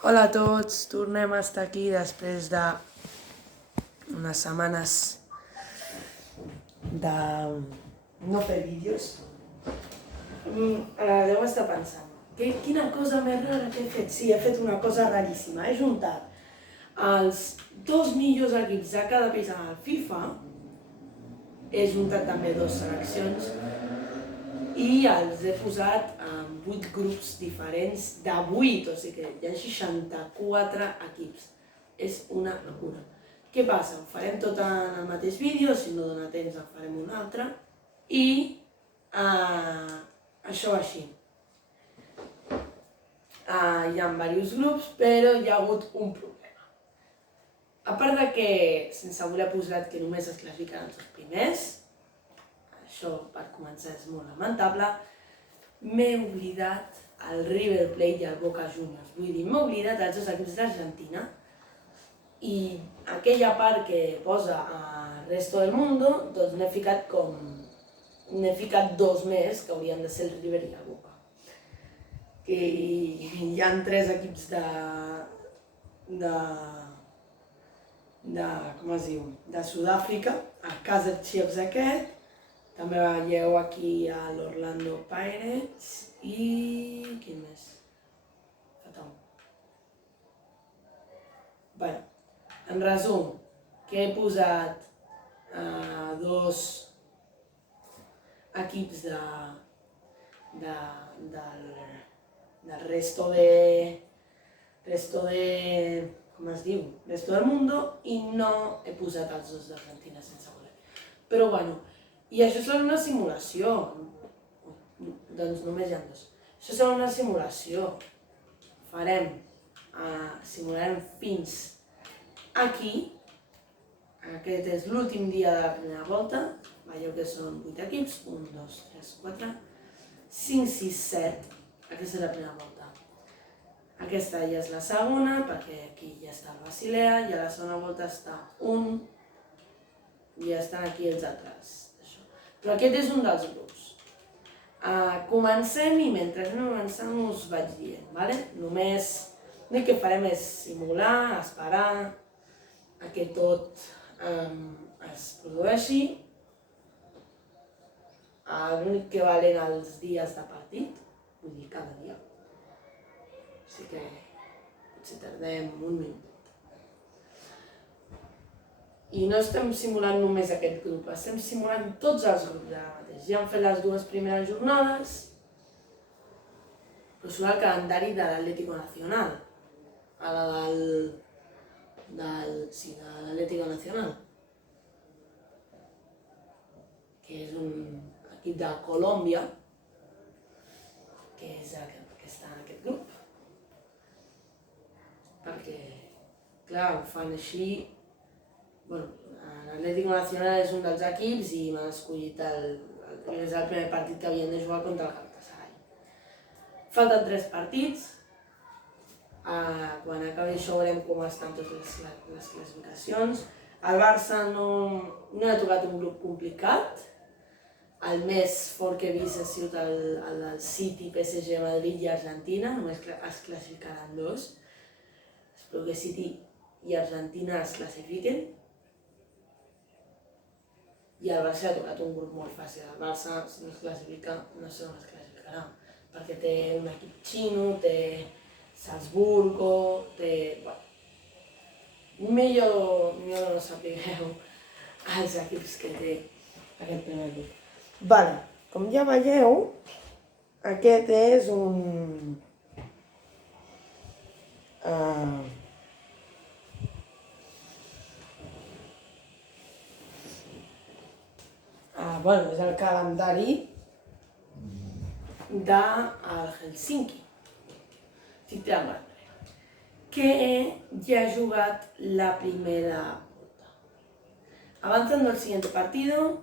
Hola a tots, tornem a estar aquí després d'unes setmanes de no fer vídeos. Ara deu estar pensant, quina cosa més rara que he fet? Sí, he fet una cosa raríssima, he juntat els dos millors equips de cada país al FIFA, he juntat també dues seleccions i els he posat en 8 grups diferents de 8, o sigui que hi ha 64 equips. És una locura. Què passa? Ho farem tot en el mateix vídeo, si no dona temps en farem un altre. I això va així. Hi ha diversos grups, però hi ha hagut un problema. A part de que, sense voler posat que només es classifiquen els dos primers, això per començar és molt lamentable, m'he oblidat el River Plate i el Boca Juniors. Vull dir, m'he oblidat els dos equips d'Argentina i aquella part que posa al resto del mundo, doncs n'he ficat dos més que haurien de ser el River i el Boca. I hi ha 3 equips com es diu, de Sud-àfrica, el Kaizer Chiefs aquest. També veieu aquí a l'Orlando Pirates i... quin més? Falta un. Bé, en resum, que he posat dos equips del resto com es diu? Resto del mundo, i no he posat els dos d'Argentina sense voler. Però bueno, i això serà una simulació. Doncs només hi ha dos. Això serà una simulació. Simularem fins aquí. Aquest és l'últim dia de la primera volta. Veieu que són 8 equips. 1, 2, 3, 4, 5, 6, 7. Aquesta és la primera volta. Aquesta ja és la segona, perquè aquí ja està el Basilea, i a la segona volta està un, i ja estan aquí els altres. Però aquest és un dels grups. Comencem i mentre anem avançant us vaig dient, vale? Només l'únic que farem és simular, esperar a que tot es produeixi. L'únic que valen els dies de partit, vull dir cada dia. Així que potser tardem un minut. I no estem simulant només aquest grup, estem simulant tots els grups ara mateix. Ja hem fet les 2 primeres jornades, però surt el calendari de l'Atlético Nacional, a la de l'Atlético Nacional, que és un equip de Colòmbia, que és el que està en aquest grup. Perquè, clar, ho fan així. L'Atlético Nacional és un dels equips i m'han escollit és el primer partit que havien de jugar contra el Galatasaray. Falten 3 partits. Quan acabi això veurem com estan totes les classificacions. El Barça no ha tocat un grup complicat. El més fort que he vist ha sigut el City, PSG, Madrid i Argentina. Només es classificaran 2. Espero que City i Argentina es classifiquen. I el Barça ha tocat un grup molt fàcil. El Barça, si no es classifica, no sé on es classificarà, perquè té un equip xino, té Salzburgo, té... Millor no sapigueu els equips que té aquest primer grup. Vale, com ja veieu, aquest és un... és el calendari del Helsinki, que ya ha jugat la primera volta. Avanzando al siguiente partido.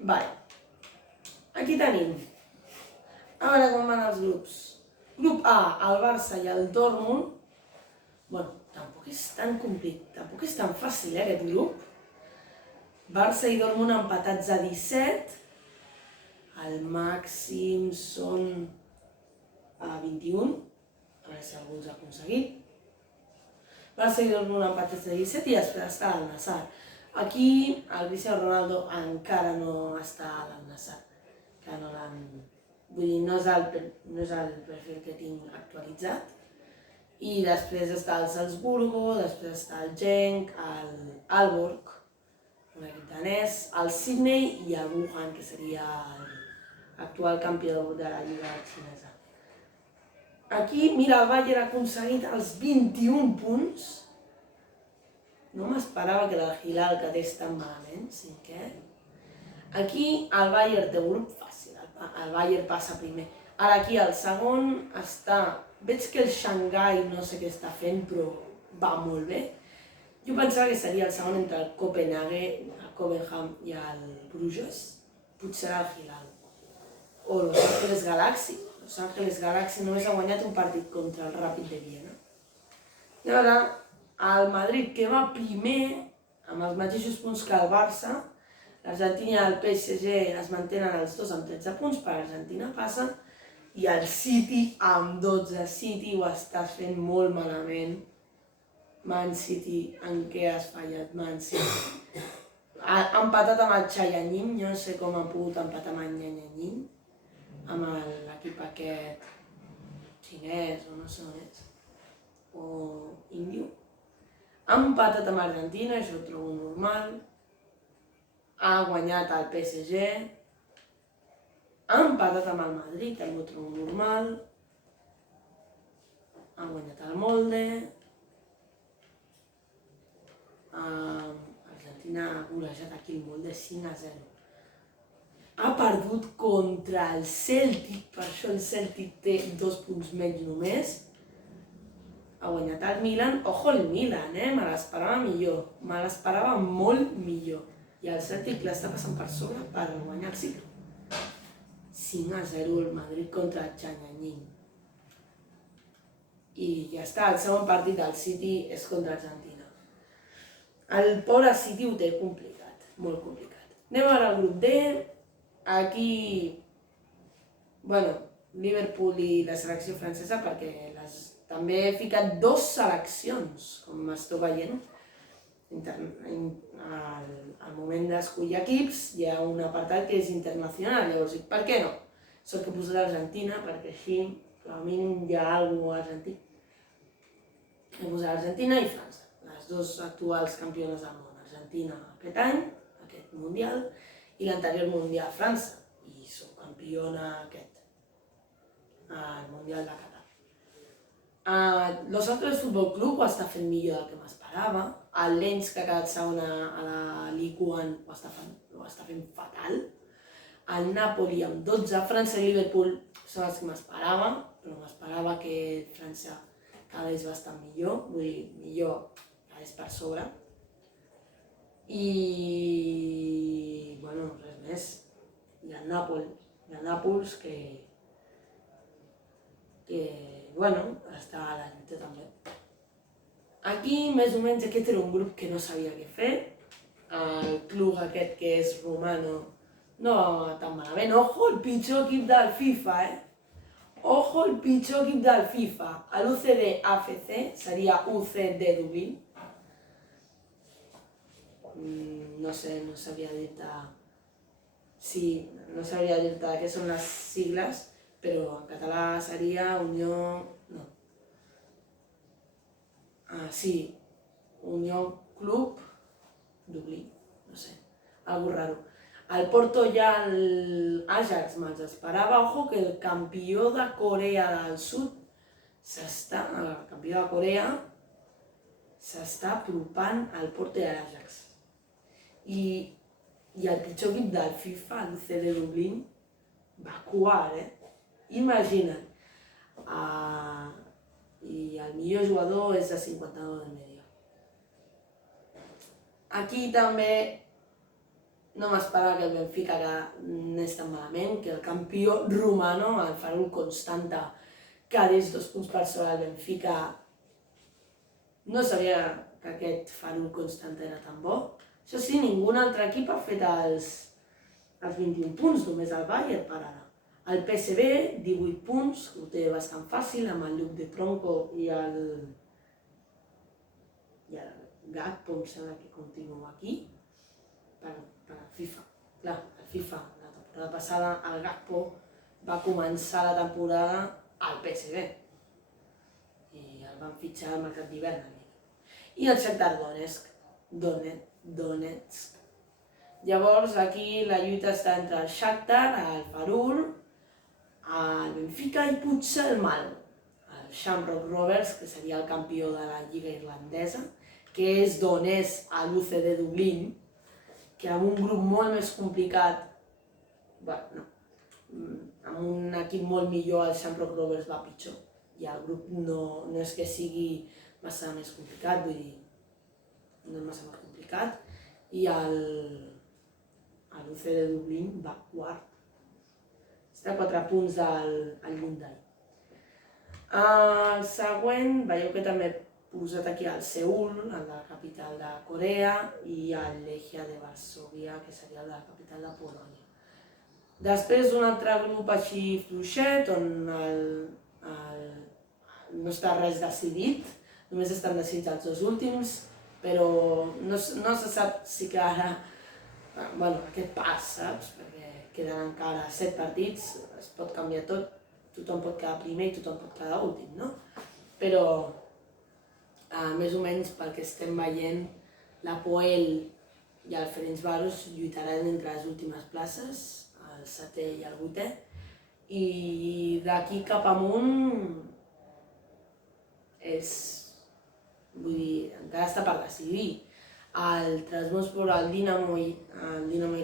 Vale, aquí tenim. A veure com van els grups. Grup A, el Barça i el Dortmund. Tampoc és tan complicat, tampoc és tan fàcil aquest grup. Barça i Dortmund empatats a 17, el màxim són a 21, a veure si algú els ha aconseguit. Barça un empat de 17 i després està al Nassr. Aquí el Cristiano Ronaldo encara no està al Nassr, que no l'han... Vull dir, no és el perfil que tinc actualitzat. I després està el Salzburgo, després està el Genk, el Aalborg, un equip danès, el Sydney i el Wuhan, que seria l'actual campió de la Lliga xinesa. Aquí, mira, el Bayern ha aconseguit els 21 punts. No m'esperava que el Hilal quedés tan malament, cinquè. Aquí el Bayern té un grup fàcil, el Bayern passa primer. Ara aquí el segon està... Veig que el Shanghai no sé què està fent, però va molt bé. Jo pensava que seria el segon entre el Copenhagen, el Copenhagen i el Bruges. Potser el Hilal. O Los Angeles Galaxy. Los Angeles Galaxy només ha guanyat un partit contra el Rapid de Viena. I ara el Madrid, que va primer, amb els mateixos punts que el Barça, l'Argentina i el PSG es mantenen els dos amb 13 punts, per Argentina passa, i el City amb 12. City ho estàs fent molt malament. Man City, en què has fallat, Man City? Ha empatat amb el Chayanyin, no sé com ha pogut empatar amb el Nyanyanyin, amb l'equip aquest xinès o no sé on és, o índio. Ha empatat amb Argentina, això ho trobo normal. Ha guanyat el PSG. Ha empatat amb el Madrid, també ho trobo normal. Ha guanyat el Molde. Argentina ha golejat aquí el Molde 5-0. Ha perdut contra el Celtic, per això el Celtic té 2 punts menys només. Ha guanyat el Milan. Ojo el Milan, me l'esperava millor. Me l'esperava molt millor. I el Celtic l'està passant per sobre per guanyar el cicle. 5-0 el Madrid contra el Chayanyin. I ja està, el segon partit del City és contra Argentina. El pobre City ho té complicat, molt complicat. Anem ara al grup D. Aquí, bueno, Liverpool i la selecció francesa, perquè també he ficat 2 seleccions, com m'esteu veient. Al moment d'escollir equips hi ha un apartat que és internacional, llavors dic, per què no? Sóc que he posat Argentina, perquè així, com a mínim, hi ha alguna cosa argentí. He posat Argentina i França, les 2 actuals campiones del món. Argentina aquest any, aquest Mundial, i l'anterior Mundial França, i sóc campiona aquest, al Mundial de Qatar. Los Angeles Football Club ho està fent millor del que m'esperava. El Lens, que ha quedat segon a la Ligue 1, ho està fent fatal. El Napoli amb 12, França i Liverpool són els que m'esperava, però m'esperava que França quedés bastant millor, vull dir, millor quedés per sobre. I, bueno, res més. I el Nàpols, que bueno, està a la lluita també. Aquí, més o menys, aquest era un grup que no sabia què fer. El club aquest que és romano no va tan malament. Ojo, el pitjor equip del FIFA, Ojo, el pitjor equip del FIFA. L'UCD AFC seria UCD Dublín. No sé, no sabia dir-te... Sí, no sabia dir-te què són les sigles, però en català seria Unió... no. Sí, Unió Club Dublín, no sé, algo raro. Al Porto ja l'Ajax me'ls esperava, ojo, que el campió de Corea del Sud el campió de Corea s'està apropant al Porto i a l'Ajax. I el pitjor equip del FIFA, l'UCD Dublín, va coar, Imagina't. I el millor jugador és de 59 de media. Aquí també no m'esperava que el Benfica anés tan malament, que el campió romano, el Farul Constanta, quedés 2 punts per sobre del Benfica. No sabia que aquest Farul Constanta era tan bo. Això sí, ningú altre equip ha fet els 21 punts, només el Bayern per ara. El PSV, 18 punts, ho té bastant fàcil, amb el Luc de Tronco i el Gakpo, em sembla que continua aquí, per FIFA. Clar, el FIFA, la temporada passada, el Gakpo va començar la temporada al PSV i el van fitxar al mercat d'hivern. I el Shakhtar Donetsk. Llavors aquí la lluita està entre el Shakhtar, el Farul, el Benfica i potser el Malmo. El Shamrock Rovers, que seria el campió de la Lliga Irlandesa, que és d'on és l'UC de Dublín, que amb un grup molt més complicat, amb un equip molt millor, el Shamrock Rovers va pitjor. I el grup no és que sigui massa més complicat, vull dir, no és massa més complicat. I l'UC de Dublín va quart. Està a 4 punts del Hyundai. El següent, veieu que també he posat aquí el Seül, la capital de Corea, i el Lechia de Varsòvia, que seria la capital de Polònia. Després un altre grup així fluixet, on no està res decidit, només estan decidits els 2 últims, però no se sap si que ara, aquest pas, saps? Perquè queden encara 7 partits, es pot canviar tot, tothom pot quedar primer i tothom pot quedar últim, no? Però, més o menys pel que estem veient, l'Hapoel i el Ferencváros lluitaran entre les últimes places, el 7è i el 8è, i d'aquí cap amunt encara està per decidir. El Trabzonspor, el Dinamo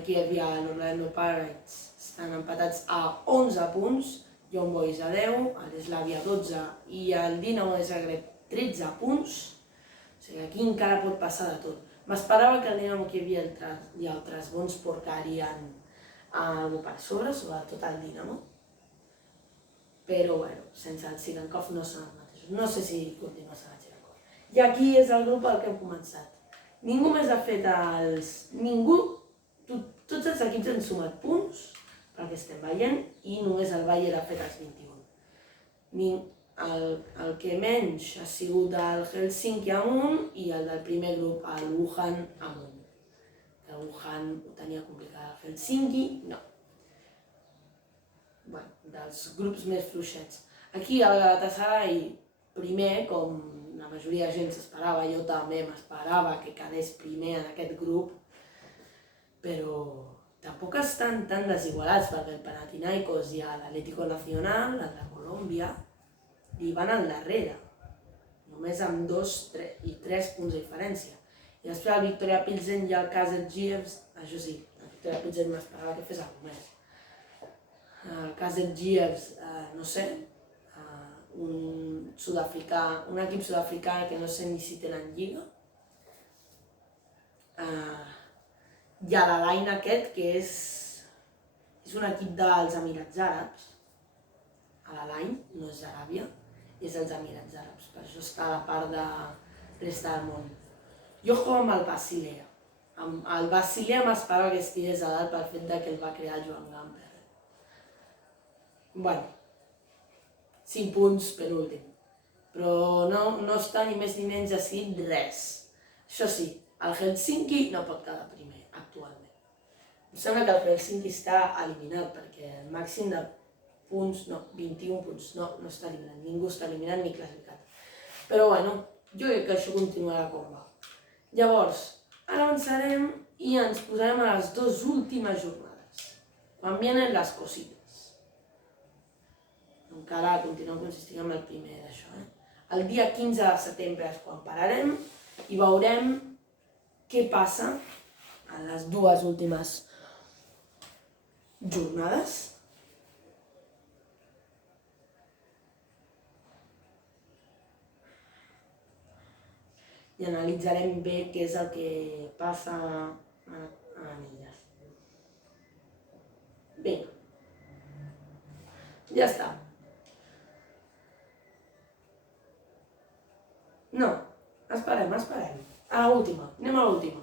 Kiev i l'Orlando Pirates estan empatats a 11 punts, Young Boys a 10, l'Slavia 12 i el Dinamo de Zagreb 13 punts, o sigui, aquí encara pot passar de tot. M'esperava que el Dinamo Kiev i el Trabzonspor caurien algo per sobre, sobretot el Dinamo, però sense el Tsigankov no són els mateixos. No sé si continua sent el Tsigankov. I aquí és el grup al que hem començat. Ningú més ha fet tots els equips han sumat punts, pel que estem veient, i només el Bayern ha fet els 21. El que menys ha sigut el Helsinki amunt i el del primer grup, el Wuhan amunt. El Wuhan ho tenia complicat, el Helsinki no. Dels grups més fluixets. Aquí el Galatasaray primer, com la majoria de gent s'esperava, jo també m'esperava que quedés primer en aquest grup, però tampoc estan tan desigualats, perquè el Panathinaikos i l'Atlético Nacional, el de Colòmbia, li van al darrere, només amb 2 i 3 punts de diferència. I després el Victoria Pilsen i el Kazachiev, això sí, el Victoria Pilsen m'esperava que fes alguna més. El Kazachiev, no sé, un equip sud-africà que no sé ni si tenen lliga. I l'Al-Ain aquest, que és un equip dels Emirats Àrabs. L'Al-Ain no és d'Aràbia, és dels Emirats Àrabs, per això està a la part de resta del món. Jo jugo amb el Basilea. El Basilea m'esperava que estigués a dalt pel fet que el va crear el Joan Gamper. 5 punts per últim. Però no està ni més ni menys decidit res. Això sí, el Helsinki no pot quedar primer, actualment. Em sembla que el Helsinki està eliminat, perquè el màxim de punts, 21 punts, no està eliminat. Ningú està eliminat ni classificat. Però jo crec que això continuarà com va. Llavors, ara avançarem i ens posarem a les 2 últimes jornades, quan vienen les cosites. Encara continuem consistint en el primer d'això. El dia 15 de setembre és quan pararem i veurem què passa en les 2 últimes jornades. I analitzarem bé què és el que passa en elles. Vinga. Ja està. No, esperem. A l'última, anem a l'última.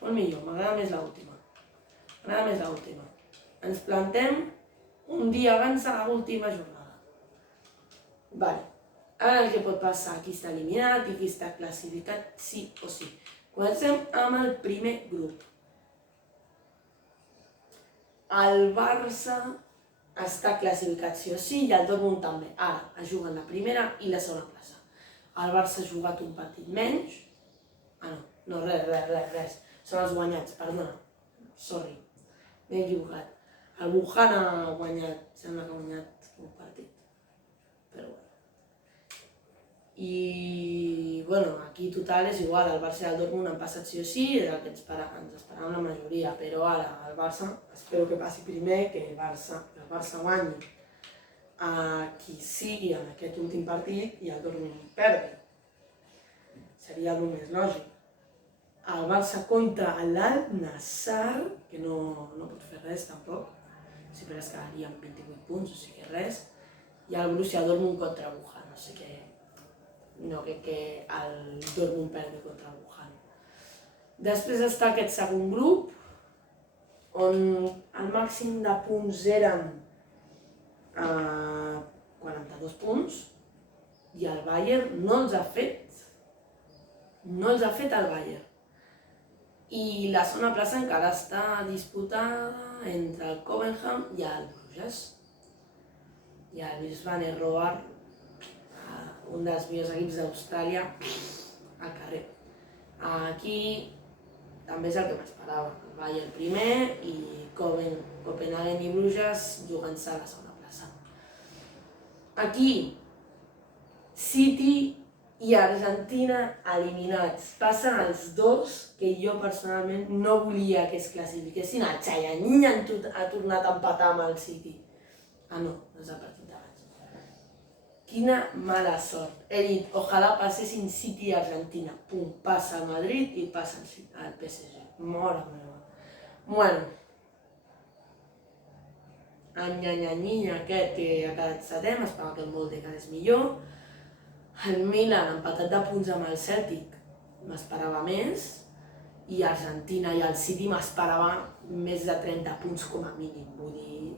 Molt millor, m'agrada més l'última. Ens plantem un dia abans de l'última jornada. Vale. Ara el que pot passar, qui està eliminat i qui està classificat, sí o sí. Comencem amb el primer grup. El Barça està classificat sí o sí i el Dortmund també. Ara, es juguen la primera i la segona plaça. El Barça ha jugat un partit menys. No, res. Són els guanyats, perdona. Sorry, m'he equivocat. El Wuhan ha guanyat, sembla que ha guanyat un partit. Però bueno. I, bueno, aquí total és igual, el Barça i el Dortmund han passat sí o sí, és el que ens esperàvem la majoria, però ara el Barça, espero que passi primer, que el Barça guanyi a qui sigui en aquest últim partit i el Dortmund perdi. Seria el més lògic. El Barça contra l'Al-Nassr, que no pot fer res tampoc, sempre es quedaria amb 28 punts, o sigui que res, i el Borussia Dortmund contra Wuhan, o sigui que no crec que el Dortmund perdi contra el Wuhan. Després està aquest segon grup, on el màxim de punts eren 42 punts, i el Bayern no els ha fet. No els ha fet el Bayern. I la segona plaça encara està disputada entre el Copenhagen i el Bruges. I el Wiesbaden Roar, un dels millors equips d'Austràlia, al carrer. Aquí també és el que m'esperava. El Bayern primer i Copenhagen i Bruges jugant-se a la segona plaça. Aquí, City i Argentina eliminats. Passen els dos que jo personalment no volia que es classifiquessin. El Chayanyin ha tornat a empatar amb el City. No és el partit d'abans. Quina mala sort. He dit, ojalà passessin City i Argentina. Pum, passa el Madrid i passa el PSG. Mora meva. Bueno. El Nyanyanyin aquest que ha quedat setè, m'esperava que el Molde quedés millor. El Milan empatat de punts amb el Celtic, m'esperava més. I Argentina i el City m'esperava més de 30 punts com a mínim. Vull dir,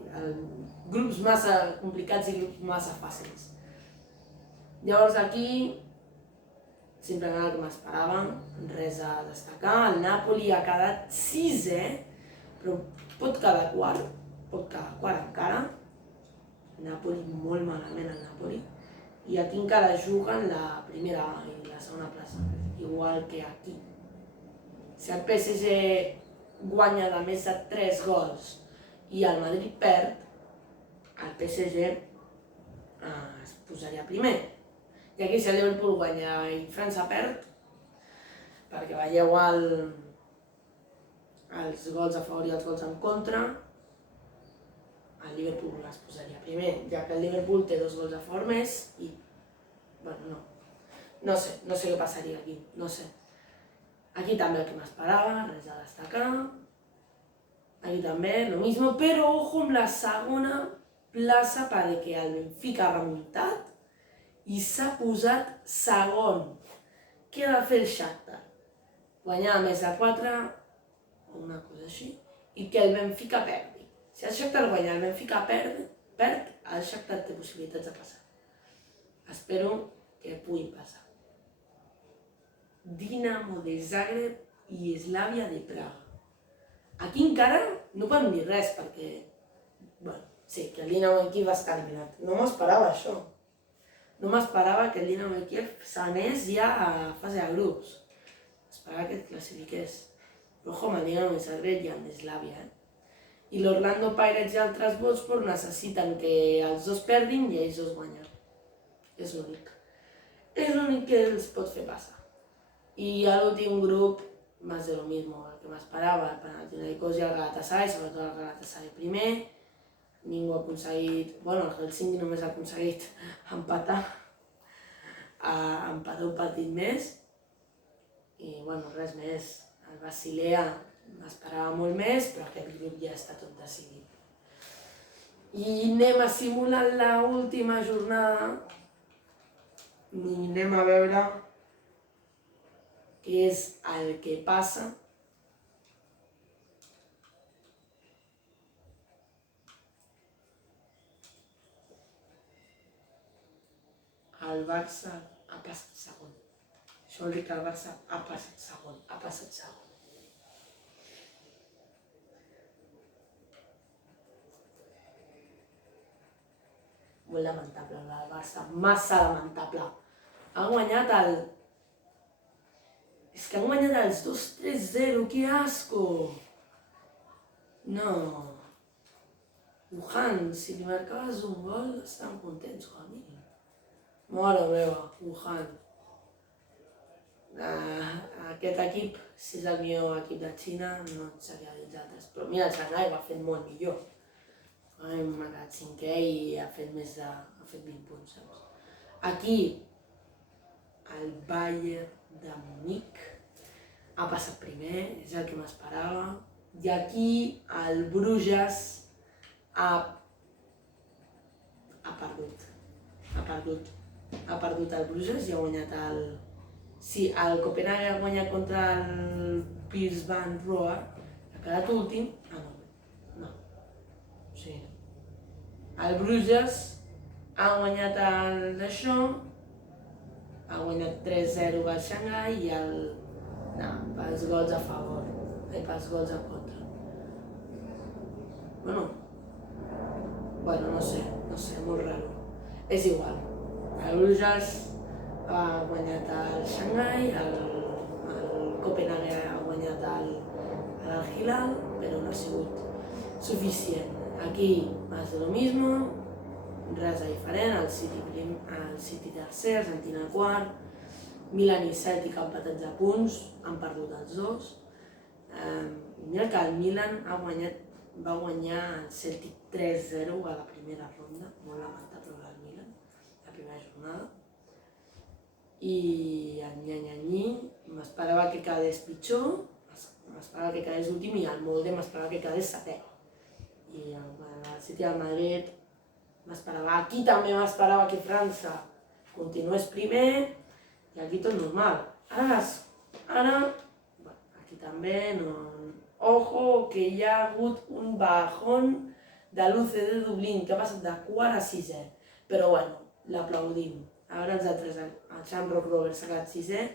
grups massa complicats i grups massa fàcils. Llavors aquí, simplement el que m'esperava, res a destacar. El Napoli ha quedat sisè, però pot quedar quart encara. El Napoli molt malament, el Napoli. I aquí encara juguen la primera i la segona plaça, igual que aquí. Si el PSG guanya de més de 3 gols i el Madrid perd, el PSG es posaria primer. I aquí si el Liverpool guanya i França perd, perquè veieu els gols a favor i els gols en contra, el Liverpool es posaria primer, ja que el Liverpool té 2 gols a favor més i, bueno, no sé què passaria aquí, no sé. Aquí també el que m'esperava, res a destacar. Aquí també, lo mismo, però ojo amb la segona plaça perquè el Benfica ha remuntat i s'ha posat segon. Què ha de fer el Shakhtar? Guanyar més de 4 o una cosa així i que el Benfica perdi. Si el Shakhtar guanya, el Benfica perd, el Shakhtar té possibilitats de passar. Espero que puguin passar. Dinamo de Zagreb i Slavia de Praga. Aquí encara no podem dir res perquè, bueno, sí, que el Dinamo de Kiev està eliminat. No m'esperava això. No m'esperava que el Dinamo de Kiev s'anés ja a fase de grups. Esperava que et classifiqués. Però, home, el Dinamo de Zagreb i el d'Slavia, I l'Orlando Pirates i altres Wolfsburg necessiten que els dos perdin i ells dos guanyen. És l'únic. És l'únic que els pot fer passar. I a l'últim grup, més de lo mismo, el que m'esperava, el Panathinaikos i el Galatasaray, sobretot el Galatasaray primer. Ningú ha aconseguit, bueno, el Helsinki només ha aconseguit empatar un partit més. I, bueno, res més. El Basilea m'esperava molt més, però aquest grup ja està tot decidit. I anem a simular l'última jornada i anem a veure què és el que passa. el Barça ha passat segon. Això vol dir que el Barça ha passat segon. Molt lamentable el Barça, massa lamentable. Han guanyat el... És que han guanyat els 2-3-0, que asco! No. Wuhan, si li marcaves un gol, estaven contents, com a mínim. Mare meva, Wuhan. Aquest equip, si és el millor equip de Xina, no et sabria dir els altres. Però mira, el Shanghai ho ha fet molt millor. Hem marcat 5è i ha fet 20 punts, saps? Aquí, el Bayern de Munic ha passat primer, és el que m'esperava. I aquí, el Bruges ha perdut el Bruges i ha guanyat el... Sí, el Copenhague ha guanyat contra el Piers Van Roar, ha quedat últim. No. Sí. El Bruges ha guanyat això, ha guanyat 3-0 al Shanghai i el... No, pels gols a favor, pels gols en contra. Bueno, no sé, molt raro. És igual. El Bruges ha guanyat el Shanghai, el Copenhague ha guanyat el Hilal, però no ha sigut suficient. Aquí más de lo mismo, res de diferent, el City tercer, Argentina quart, Milan i Celtic empatats a punts, han perdut els dos. Mira que el Milan va guanyar el Celtic 3-0 a la primera ronda, molt lamentable el Milan, la primera jornada. I el Nyanyanyi m'esperava que quedés pitjor, m'esperava que quedés últim i el Molde m'esperava que quedés setè. I el City del Madrid m'esperava, aquí també m'esperava que França continués primer i aquí tot normal. Ara, aquí també no... Ojo, que hi ha hagut un bajón de l'UCD Dublín, que ha passat de quart a sisè. Però bueno, l'aplaudim. Ara els altres, el Shamrock Rovers ha quedat sisè.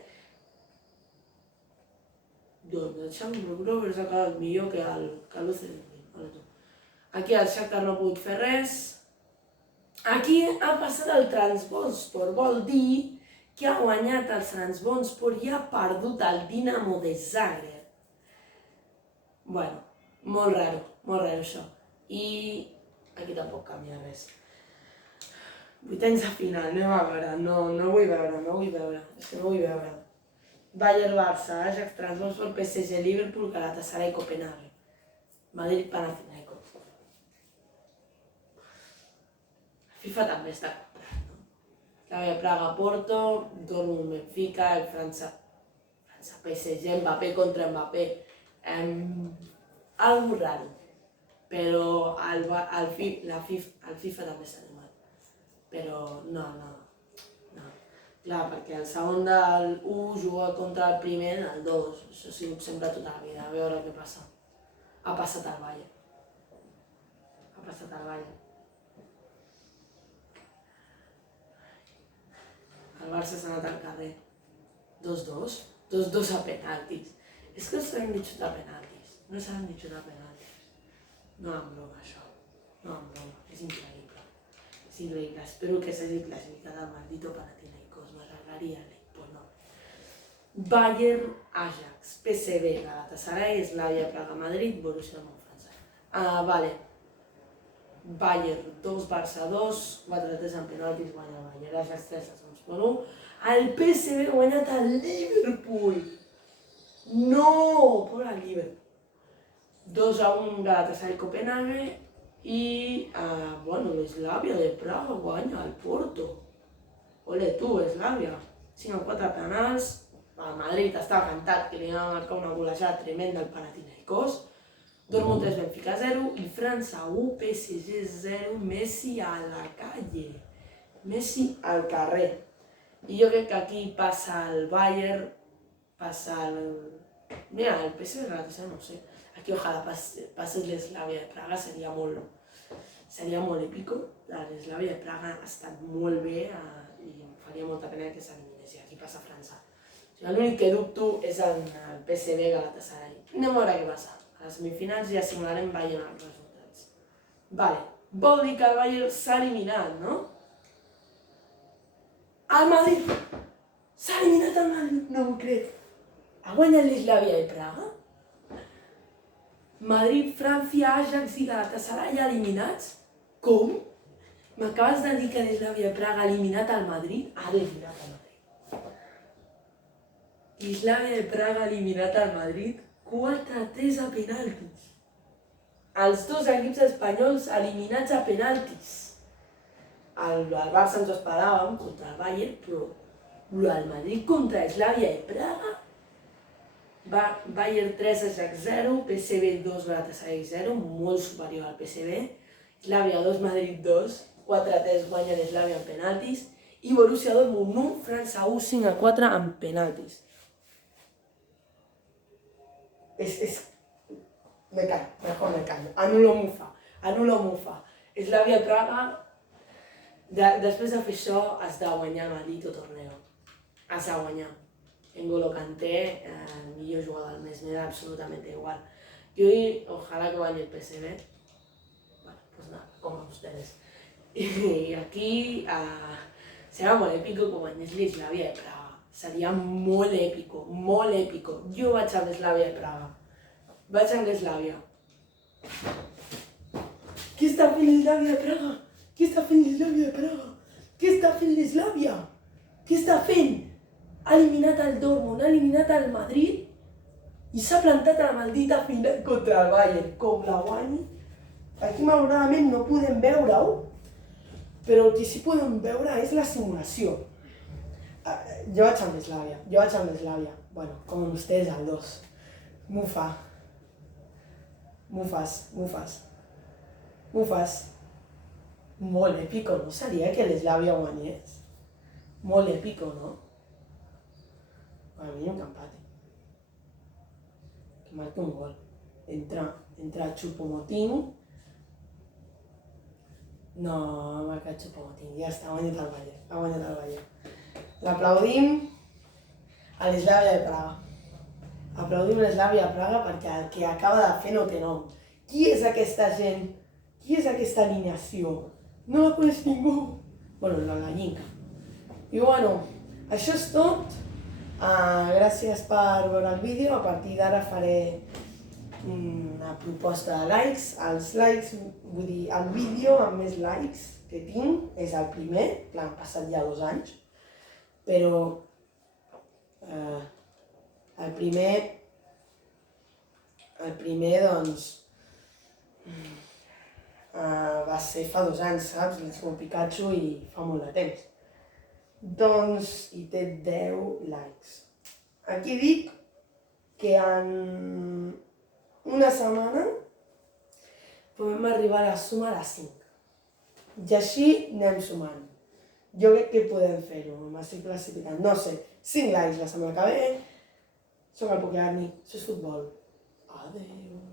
Doncs el Shamrock Rovers ha quedat millor que l'UCD Dublín. Aquí el Shakhtar no ha pogut fer res. Aquí ha passat el Trabzonspor, vol dir que ha guanyat el Trabzonspor i ha perdut el Dinamo de Zagreb. Bueno, molt raro això. I aquí tampoc canvia res. Vuitens de final, anem a veure, no vull veure, és que no vull veure. Bayern, Barça, Ajax, Trabzonspor, PSG, Liverpool, Galatasaray, Copenhague. Madrid, Panathinaikos. FIFA també està comprat, no? Slavia Praga, Porto, Dortmund, Benfica, França, PSG, Mbappé contra Mbappé. Algo raro, però el FIFA també s'ha animat, però no. Clar, perquè el segon del 1 juga contra el primer del 2, això ha sigut sempre tota la vida, a veure què passa. Ha passat el Bayern. El Barça s'ha anat al carrer, 2-2 a penaltis. És que no sabem ni xutar penaltis. No em broma això. És increïble. Espero que s'hagi classificat el maldito Panathinaikos. M'agradaria, però no. Bayern, Ajax, PSV, Galatasaray, Slavia Praga, Madrid, Borussia Mönchengladbach. Vale. Bayern 2, Barça 2, 4-3 en penaltis, guanya el Bayern. Ajax 3-1. El PSV ha guanyat el Liverpool. No! Pobre el Liverpool. 2-1 Galatasaray Copenhague i, l'Slavia de Praga guanya el Porto. Ole tu, Slavia. 5-4 penals. El Madrid estava cantat que li va marcar una golejada tremenda al Panathinaikos. Dortmund 3, Benfica 0 i França 1, PSG 0, Messi a la calle. Messi al carrer. I jo crec que aquí passa el Bayern, passa el... Mira, el PSV no sé. Aquí ojalà passes l'Slavia de Praga, seria molt épico. L'Slavia de Praga ha estat molt bé i em fa molta pena que s'eliminés, i aquí passa a França. L'únic que dubto és en el PSV Galatasaray. Anem a veure què passa. A les semifinals ja simularem veient els resultats. Vale, vol dir que el Bayern s'ha eliminat, no? El Madrid! S'ha eliminat el Madrid, no m'ho crec. Ha guanyat l'Slavia i Praga? Madrid, França, Ajax i Galatasaray eliminats? Com? M'acabes de dir que l'Slavia i Praga ha eliminat el Madrid? Ha eliminat el Madrid. L'Slavia i Praga ha eliminat el Madrid 4-3 a penaltis. Els dos equips espanyols eliminats a penaltis. El Barça ens ho esperàvem contra el Bayern, però el Madrid contra Slavia i Praga, Bayern 3, Ajax 0, PSV 2, Galatasaray 0, molt superior al PSV, Slavia 2, Madrid 2, 4-3 guanya l'Slavia en penaltis, i Borussia Dortmund 1, França 1, 5-4 en penaltis. Me callo, mejor me callo. Anulo Mufa. Slavia Praga, després de fer això, has de guanyar Maldito Torneo. Has de guanyar. N'Golo Kanté, el millor jugador del mes, me da absolutamente igual. Yo ojalá que guanye el PSV. Bueno, pues nada, como ustedes. Y aquí serà molt èpico que guanyés l'Slavia de Praga. Seria molt èpico, molt èpico. Jo vaig amb l'Slavia de Praga. Vaig amb l'Slavia. Què està fent l'Slavia de Praga? Què està fent l'Slavia de Praga? Què està fent l'Slavia? Què està fent? Ha eliminat el Dortmund, ha eliminat el Madrid i s'ha plantat a la maldita final contra el Bayern. Com la guanyi? Aquí malauradament no podem veure-ho, però el que sí podem veure és la simulació. Jo vaig amb l'Slavia. Bueno, com vostès, el 2. Mufas. Molt èpico, no seria que l'Slavia guanyés? Molt èpico, no? A mi un empate. Que marca un gol. Entra Choupo-Moting. No, ha marcat Choupo-Moting. Ja està, ha guanyat el Bayern. L'aplaudim a l'Slavia de Praga. Aplaudim l'Slavia de Praga perquè el que acaba de fer no té nom. Qui és aquesta gent? Qui és aquesta alineació? No la coneix ningú. Bueno, la Llinca. I bueno, això és tot. Gràcies per veure el vídeo. A partir d'ara faré una proposta de likes. Els likes, vull dir, el vídeo amb més likes que tinc és el primer, clar, han passat ja 2 anys, però el primer doncs va ser fa 2 anys, saps? Let's Go Pikachu i fa molt de temps. Doncs hi té 10 likes. Aquí dic que en una setmana podem arribar a la suma de 5. I així anem sumant. Jo crec que podem fer-ho, m'estic classificant. No sé, 5 likes la setmana que ve. Soc el Pokearni, això és futbol. Adeu.